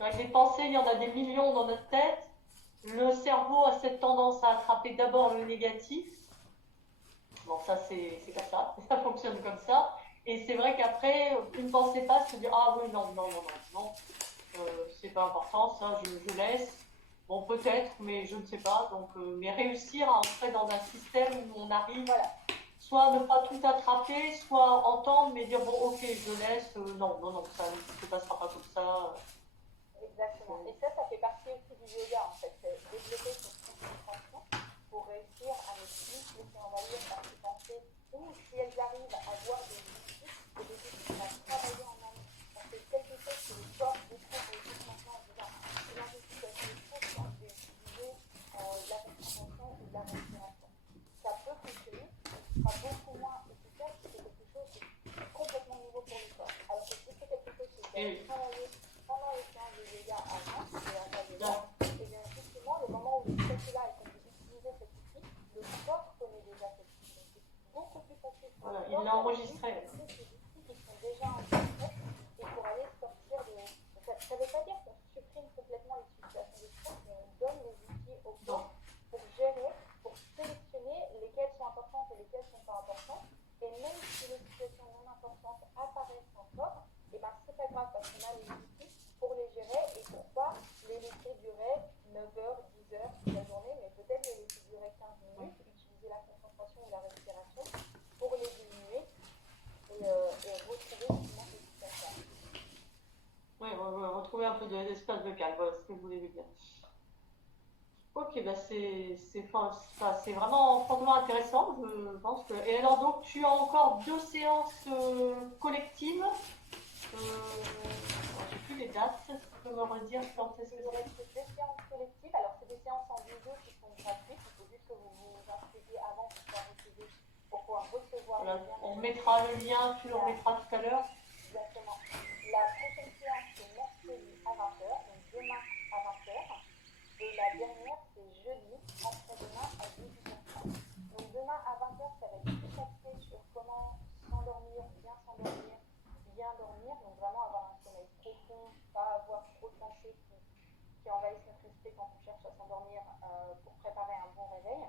Les pensées, il y en a des millions dans notre tête. Le cerveau a cette tendance à attraper d'abord le négatif. Bon, ça, c'est comme ça fonctionne comme ça. Et c'est vrai qu'après, une pensée passe, se dire, ah oui, non, non, non, non, non, c'est pas important, ça, je laisse. Bon, peut-être, mais je ne sais pas. Donc, mais réussir à entrer dans un système où on arrive, Voilà. soit ne pas tout attraper, soit entendre, mais dire, bon, ok, je laisse, non, non, non, ça ne se passera pas comme ça. Exactement. Et ça fait partie aussi du yoga, en fait. C'est développer cette concentration pour réussir à ne plus se laisser envahir par ces pensées, ou si elles arrivent à voir des outils, c'est des outils à travailler en amont. Parce que c'est quelque chose que le corps découvre juste maintenant en disant, je suis dans une situation de stress, quand je vais utiliser de la concentration ou de la respiration. Ça peut fonctionner, mais ce sera beaucoup moins efficace si c'est quelque chose de complètement nouveau pour le corps. Alors que si c'est quelque chose que vous avez Et, travaillé pendant les séances de yoga avant, de hatha yoga, là, et bien justement, le moment où le stress est là et que vous utilisez cet outil, le corps connaît déjà cet outil. Donc c'est beaucoup plus facile pour le voilà, il corps l'a d'aller enregistré. utiliser ces outils qui sont déjà enregistrés et pour aller sortir de. Ça ne veut pas dire qu'on supprime complètement les situations de stress, mais on donne les outils au Non. corps pour gérer, pour sélectionner lesquelles sont importantes et lesquelles ne sont pas importantes. Et même si les situations non importantes apparaissent encore, et ben c'est pas grave parce qu'on a les outils pour les gérer et pour pas les laisser durer 9 heures, 10 heures toute la journée, mais peut-être les laisser durer 15 minutes, utiliser la concentration ou la respiration pour les diminuer et retrouver justement cette situation. Oui, retrouver un peu d'espace de calme, voilà ce que je voulais vous dire. Ok, bah c'est vraiment franchement intéressant, je pense que. Et alors donc tu as encore deux séances collectives. J'ai plus les dates. Tu peux me redire quand est-ce Il que nous c'est? reste deux séances collectives. Alors, c'est des séances en visio qui sont gratuites. Il faut juste que vous vous inscriviez avant pour pouvoir recevoir le Voilà, lien on d'inscription. mettra le lien, tu le La, remettras tout à l'heure. exactement. La prochaine séance, c'est mercredi à 20 heures, donc demain à 20 heures. Et la dernière, c'est jeudi, après-demain à 18h30. Donc demain à 20 heures, ça va être plus axé sur comment s'endormir, bien dormir. Donc vraiment avoir un sommeil profond, pas avoir trop de pensées qui envahissent notre esprit quand on cherche à s'endormir pour préparer un bon réveil.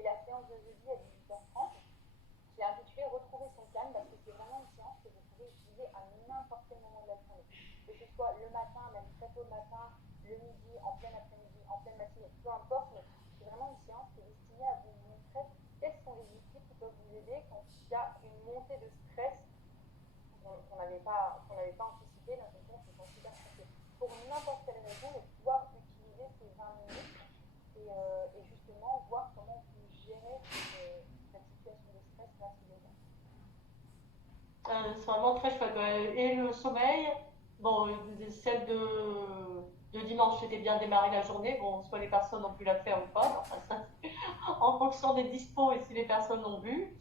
Et la séance de jeudi à 18h30, je l'ai intitulée Retrouver son calme parce que c'est vraiment une séance que vous pouvez utiliser à n'importe quel moment de la journée. Que ce soit le matin, même très tôt le matin, le midi, en plein après-midi, en pleine matinée, peu importe, mais c'est vraiment une séance qui est destinée à vous montrer quels sont les outils qui peuvent vous aider quand il y a une montée de stress qu'on n'avait pas anticipé, d'un coup on se sent super stressé. Pour n'importe quelle raison, de pouvoir utiliser ces 20 minutes et justement voir comment on peut gérer cette situation de stress grâce au yoga. C'est vraiment très chouette. Ouais. Et le sommeil, bon, celle de dimanche, c'était bien démarrer la journée. Bon, soit les personnes ont pu la faire ou pas. Enfin, ça, en fonction des dispos et si les personnes l'ont vu.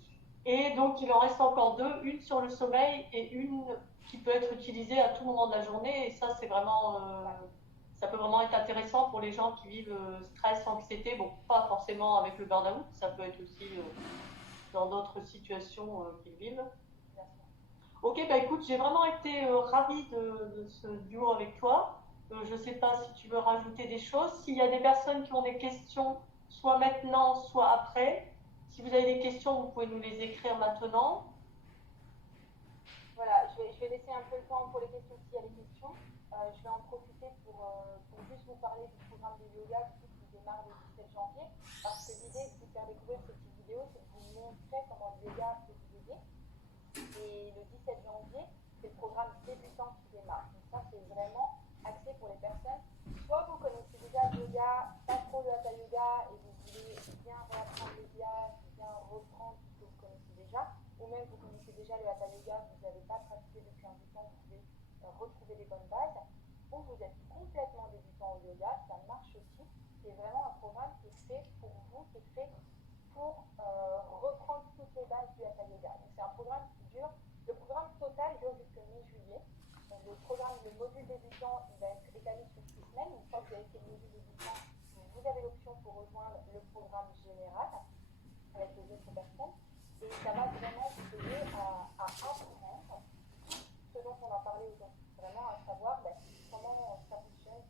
Et donc, il en reste encore deux, une sur le sommeil et une qui peut être utilisée à tout moment de la journée. Et ça, c'est vraiment, Ouais. ça peut vraiment être intéressant pour les gens qui vivent stress, anxiété. Bon, pas forcément avec le burn-out, ça peut être aussi dans d'autres situations qu'ils vivent. Bien sûr. Ok, bah écoute, j'ai vraiment été ravie de ce duo avec toi. Je ne sais pas si tu veux rajouter des choses. S'il y a des personnes qui ont des questions, soit maintenant, soit après. Si vous avez des questions, vous pouvez nous les écrire maintenant. Voilà, je vais laisser un peu le temps pour les questions s'il y a des questions. Je vais en profiter pour juste vous parler du programme de yoga qui démarre le 17 janvier. Parce que l'idée de vous faire découvrir ces petites vidéos, c'est de vous montrer comment le yoga peut vous aider. Et le 17 janvier, c'est le programme débutant qui démarre. Donc ça, c'est vraiment axé pour les personnes. Soit vous connaissez déjà le yoga, pas trop le hatha yoga, et vous voulez bien réapprendre le yoga, bien reprendre tout ce que vous connaissez déjà, ou même vous connaissez déjà le hatha yoga, vous n'avez pas pratiqué depuis un bout de temps, vous pouvez retrouver les bonnes bases, ou vous êtes complètement débutant au yoga, ça marche aussi. C'est vraiment un programme qui est fait pour vous, qui est fait pour reprendre toutes les bases du hatha yoga. Donc c'est un programme qui dure, le programme total dure jusqu'à mi-juillet. Donc le module débutant, il va être étalé sur 6 semaines. Une fois que vous avez fait le module débutant, vous avez l'option pour rejoindre le programme général avec les autres personnes. Et ça va vraiment vous aider à apprendre tout ce dont on a parlé aujourd'hui. Vraiment à savoir comment ça fonctionne,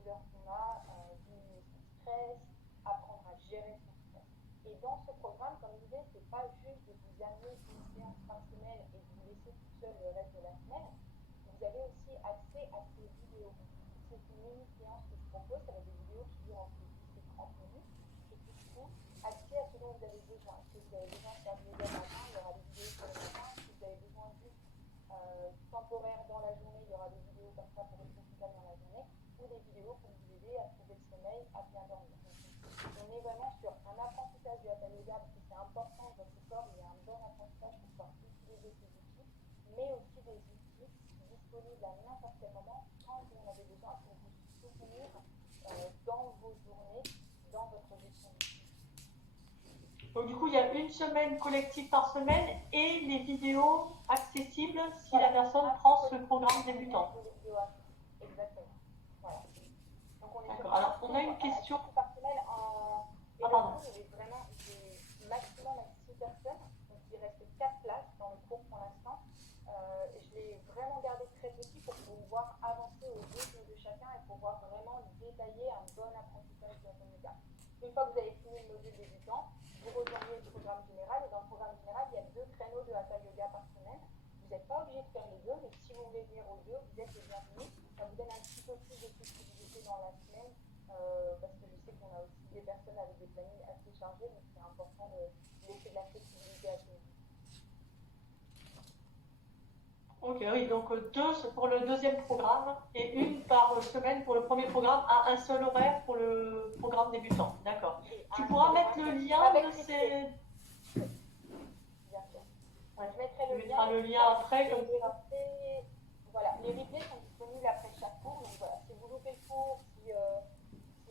douleurs qu'on a, diminuer son stress, apprendre à gérer son stress. Et dans ce programme, comme l'idée, c'est pas juste de vous amener une séance par semaine et de vous laisser tout seul le reste de la semaine. Vous avez aussi accès à ces vidéos. C'est une mini-séance que je propose, ça va être des vidéos qui durent entre 10 et 30 minutes. Et du coup, accès à ce dont vous avez besoin. Est-ce que vous avez besoin de faire du yoga le matin, il y aura des vidéos sur le matin. Est-ce que vous avez besoin juste temporaire dans la journée, il y aura des vidéos comme ça pour être confortable dans la journée, ou des vidéos pour vous aider à trouver le sommeil, à bien dormir. Donc, on est vraiment sur un apprentissage du hatha yoga parce que c'est important, votre corps il y a un bon apprentissage pour pouvoir utiliser ces outils, mais aussi des outils disponibles à n'importe quel moment quand vous en avez besoin pour vous soutenir dans vos journées, dans votre gestion du temps. Donc du coup, il y a une semaine collective par semaine et les vidéos accessibles si la personne prend ce programme débutant. Exactement. Voilà. Donc on est D'accord. Alors, on a une question. Par semaine et pardon. il est vraiment maximum à 6 personnes. Donc il reste 4 places dans le cours pour l'instant. Je l'ai vraiment gardé très petit pour pouvoir avancer au rythme de chacun et pouvoir vraiment détailler un bon apprentissage de la yoga. Une fois que vous avez fini le module débutant, vous rejoignez le programme général et dans le programme général, il y a 2 créneaux de hatha yoga par semaine. Vous n'êtes pas obligé de faire les deux, mais si vous voulez venir aux deux, vous êtes les bienvenus. Ça vous donne un petit peu plus de flexibilité dans la semaine parce que je sais qu'on a aussi des personnes avec des plannings assez chargés, donc c'est important de laisser de la flexibilité à tout le monde. Ok, oui, donc 2 pour le deuxième programme et une par semaine pour le premier programme à un seul horaire pour le programme débutant. D'accord. Tu pourras mettre le lien de ces... Bien sûr. Ouais. Je mettrai le lien après. Comme ça. Voilà, les replays sont disponibles après chaque cours. Donc voilà, si vous loupez le cours, si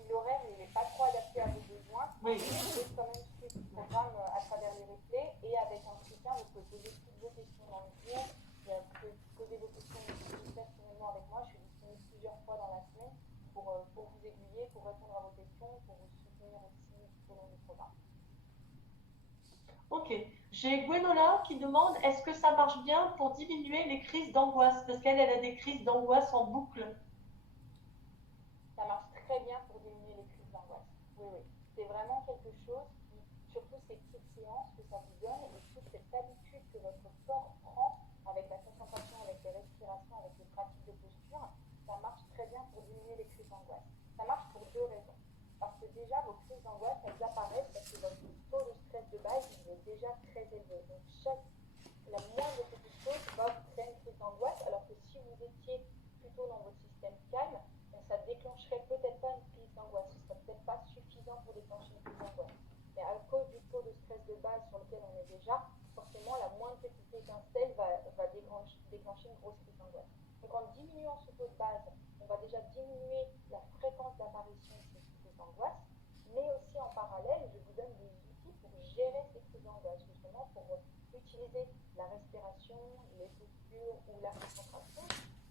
l'horaire n'est pas trop adapté à vos besoins, oui. Vous pouvez quand même suivre le programme à travers les replays et avec un soutien, vous pouvez poser toutes vos questions dans le cours. Vous pouvez poser vos questions personnellement avec moi. Je suis disponible plusieurs fois dans la semaine pour vous aiguiller, pour répondre à vos questions, pour vous soutenir aussi tout au long du programme. Ok. J'ai Gwenola qui demande est-ce que ça marche bien pour diminuer les crises d'angoisse? Parce qu'elle a des crises d'angoisse en boucle. Ça marche très bien pour diminuer les crises d'angoisse. Oui, oui. C'est vraiment quelque chose qui, surtout ces petites séances que ça vous donne et toute cette habitude que votre corps prend avec la concentration, avec les respirations, avec les pratiques de posture, ça marche très bien pour diminuer les crises d'angoisse. Ça marche pour 2 raisons. Parce que déjà, vos crises d'angoisse, elles apparaissent parce que votre taux de stress de base il est déjà très élevé. Donc, la moindre petite chose va vous créer une crise d'angoisse, alors que si vous étiez plutôt dans votre système calme, ça déclencherait peut-être pas une crise d'angoisse. Ce serait peut-être pas suffisant pour déclencher une crise d'angoisse. Mais à cause du taux de stress de base sur lequel on est déjà, forcément, la moindre petite étincelle va déclencher une grosse crise d'angoisse. Donc, en diminuant ce taux de base, on va déjà diminuer la fréquence d'apparition de ces crises d'angoisse, mais aussi en parallèle, je vous donne des outils pour gérer ces crises d'angoisse, justement pour utiliser la respiration, les postures ou la concentration.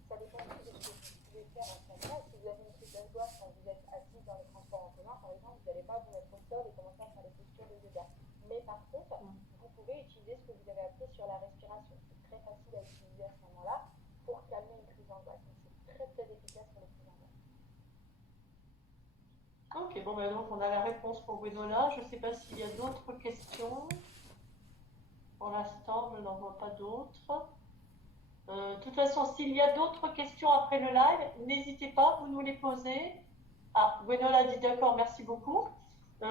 Ça dépend aussi de ce que vous pouvez faire à ce moment-là. Si vous avez une crise d'angoisse quand vous êtes assis dans les transports en commun, par exemple, vous n'allez pas vous mettre au sol et commencer à faire des postures de yoga. Mais par contre, vous pouvez utiliser ce que vous avez appris sur la respiration. C'est très facile à utiliser à ce moment-là pour calmer une crise d'angoisse. Donc c'est très très efficace pour les crises d'angoisse. Ok, bon ben donc on a la réponse pour Gwenola. Je ne sais pas s'il y a d'autres questions. Pour l'instant, je n'en vois pas d'autres. De toute façon, s'il y a d'autres questions après le live, n'hésitez pas, vous nous les posez. Ah, Gwenola dit d'accord, merci beaucoup.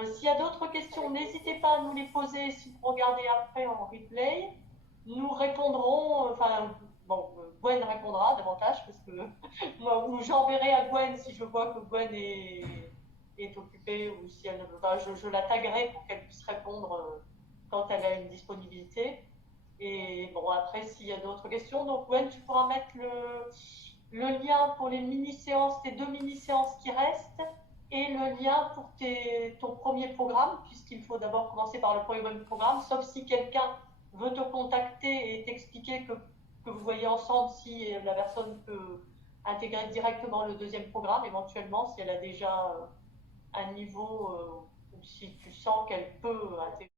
S'il y a d'autres questions, n'hésitez pas à nous les poser si vous regardez après en replay. Nous répondrons, bon, Gwen répondra davantage parce que moi, ou j'enverrai à Gwen si je vois que Gwen est occupée ou si elle ne veut pas, je la taguerai pour qu'elle puisse répondre quand elle a une disponibilité. Et bon, après, s'il y a d'autres questions, donc Gwen, tu pourras mettre le lien pour les mini-séances, tes 2 mini-séances qui restent, et le lien pour ton premier programme, puisqu'il faut d'abord commencer par le premier programme, sauf si quelqu'un veut te contacter et t'expliquer que vous voyez ensemble si la personne peut intégrer directement le deuxième programme, éventuellement, si elle a déjà un niveau, ou si tu sens qu'elle peut intégrer.